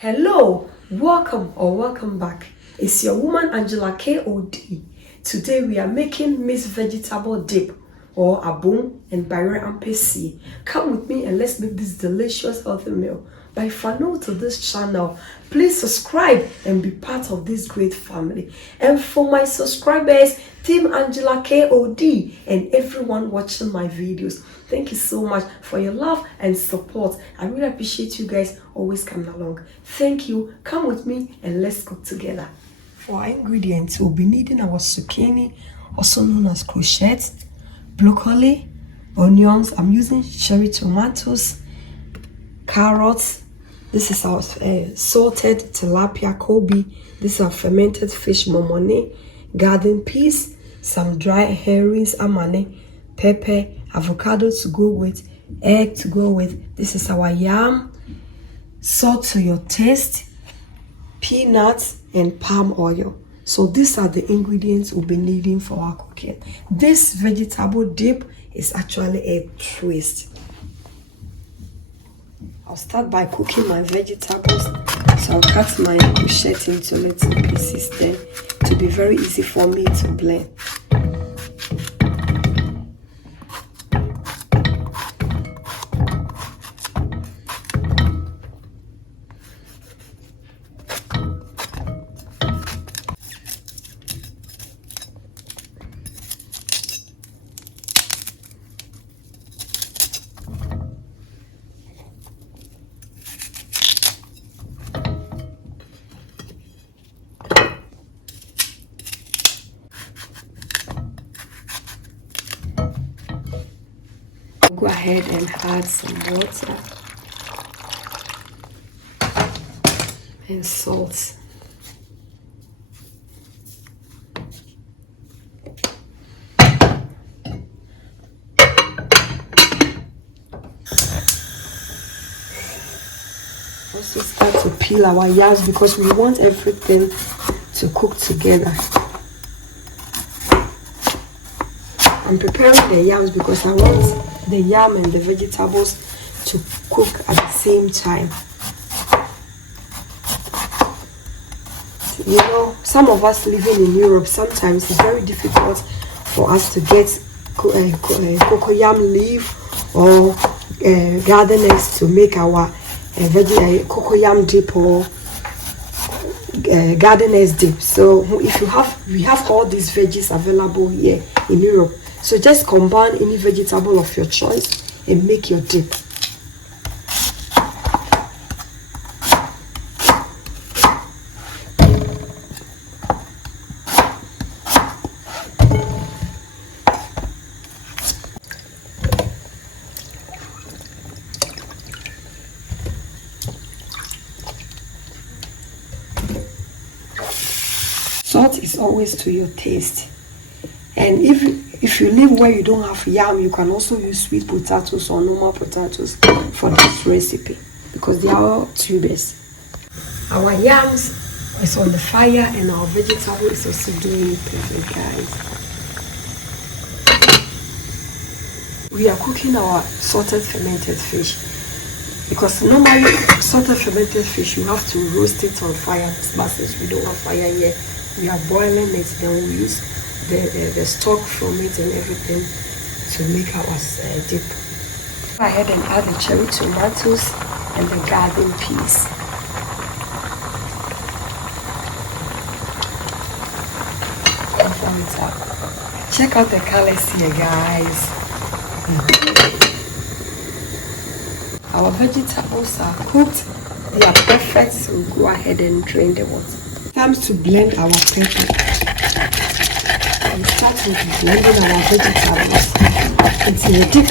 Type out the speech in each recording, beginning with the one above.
Hello, welcome back. It's your woman Angela KOD. Today we are making mixed vegetable dip or Abomu and Ampesie. Come with me and let's make this delicious healthy meal. But if you're new to this channel, please subscribe and be part of this great family. And for my subscribers, Team Angela KOD and everyone watching my videos, thank you so much for your love and support. I really appreciate you guys always coming along. Thank you. Come with me and let's cook together. For our ingredients, we'll be needing our zucchini, also known as crochet, broccoli, onions. I'm using cherry tomatoes, carrots. This is our salted tilapia Kobe. This is our fermented fish momone, garden peas, some dry herrings amane, pepper, avocado to go with, egg to go with. This is our yam, salt to your taste, peanuts and palm oil. So these are the ingredients we'll be needing for our cooking. This vegetable dip is actually a twist. I'll start by cooking my vegetables. So I'll cut my crochet into little pieces then to be very easy for me to blend. Go ahead and add some water and salt. Also start to peel our yams because we want everything to cook together. I'm preparing the yams because I want the yam and the vegetables to cook at the same time. You know, some of us living in Europe, sometimes it's very difficult for us to get cocoyam leaf or garden eggs to make our cocoyam dip or garden eggs dip. So if we have all these veggies available here in Europe. So just combine any vegetable of your choice and make your dip. Salt is always to your taste. And if you live where you don't have yam, you can also use sweet potatoes or normal potatoes for this recipe because they are all tubers. Our yams is on the fire and our vegetable is also doing it perfect, guys. We are cooking our salted fermented fish because normally salted fermented fish you have to roast it on fire. But since we don't have fire here, we are boiling it, then we use the stock from it and everything to make our dip. Go ahead and add the cherry tomatoes and the garden peas. And warm it up. Check out the colors here, guys. Our vegetables are cooked. They are perfect, so go ahead and drain the water. Time to blend our pepper. We start with blending our vegetables. It's a deep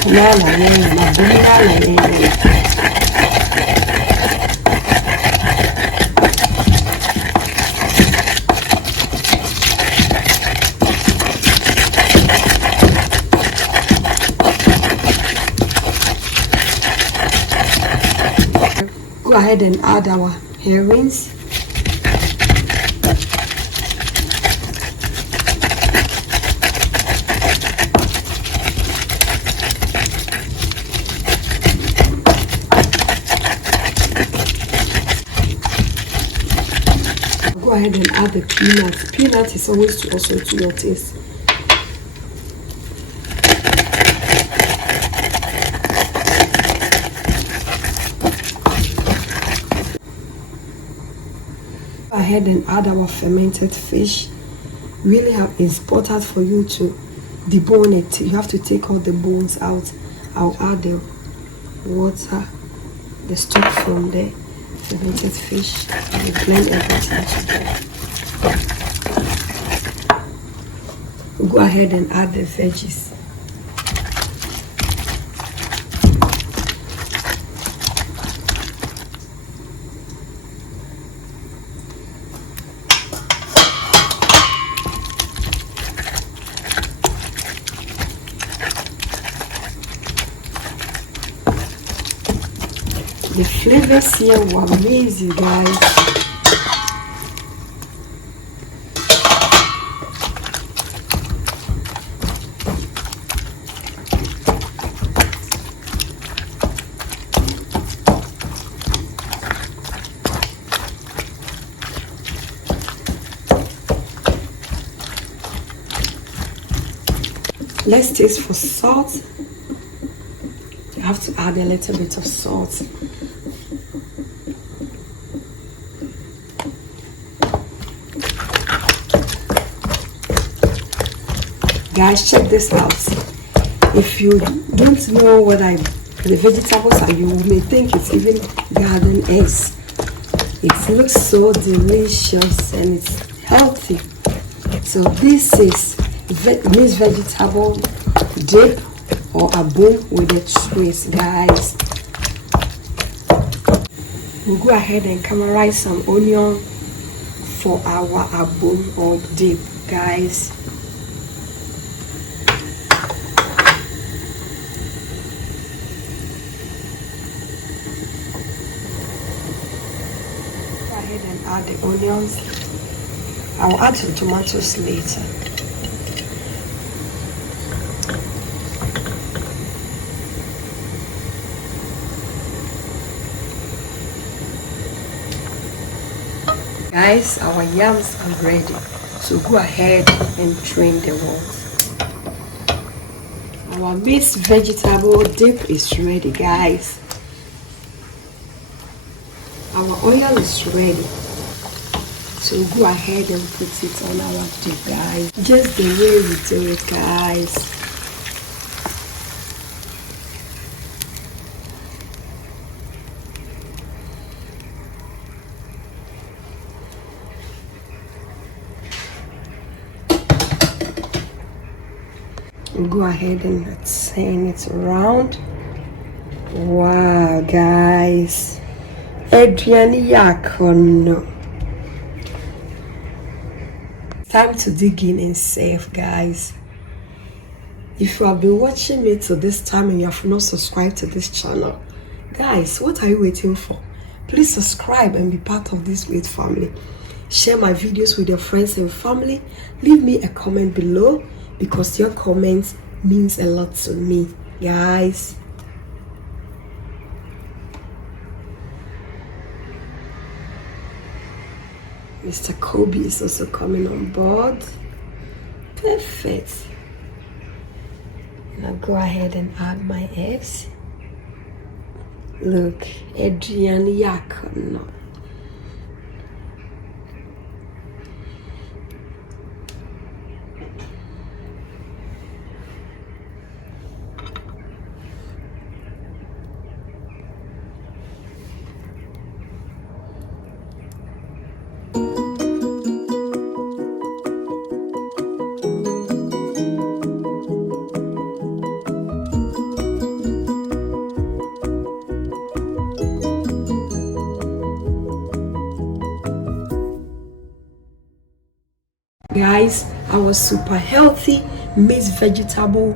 Go ahead and add our herrings. ahead and add the peanuts. Peanut is always also to your taste. Go ahead and add our fermented fish. Really it's important for you to debone it. You have to take all the bones out. I'll add the water, the stock from the fermented fish, and blend everything together. We'll go ahead and add the veggies. The flavors here were amazing, guys. Let's taste for salt. You have to add a little bit of salt. Guys, check this out. If you don't know what the vegetables are, you may think it's even garden eggs. It looks so delicious and it's healthy. So this is mixed vegetable dip or abomu with a twist, guys. We'll go ahead and caramelize some onion for our abomu or dip, guys. And add the onions. I'll add some tomatoes later. Guys, our yams are ready, so go ahead and drain the water. Our mixed vegetable dip is ready, guys. Our oil is ready, so go ahead and put it on our dip, guys. Just the way we do it, guys. Go ahead and turn it around. Wow, guys. Time to dig in and save, guys. If you have been watching me till this time and you have not subscribed to this channel, guys, what are you waiting for? Please subscribe and be part of this great family. Share my videos with your friends and family. Leave me a comment below because your comments means a lot to me, guys. Mr. Kobe is also coming on board. Perfect. Now go ahead and add my eggs. Look, Adrian Yakono. Guys, our super healthy mixed vegetable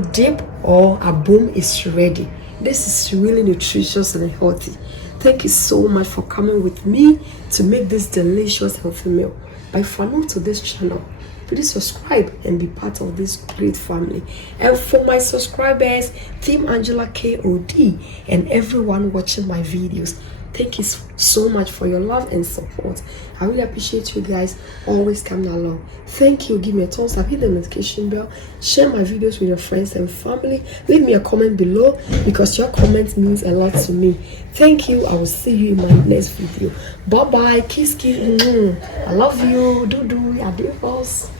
dip or abomu is ready. This is really nutritious and healthy. Thank you so much for coming with me to make this delicious healthy meal. But if you're new to this channel, please subscribe and be part of this great family. And for my subscribers, Team Angela KOD, and everyone watching my videos, Thank you so much for your love and support. I really appreciate you guys always coming along. Thank you. Give me a thumbs up, hit the notification bell, share my videos with your friends and family. Leave me a comment below because your comment means a lot to me. Thank you. I will see you in my next video. Bye bye. Kiss kiss. I love you. Do adios.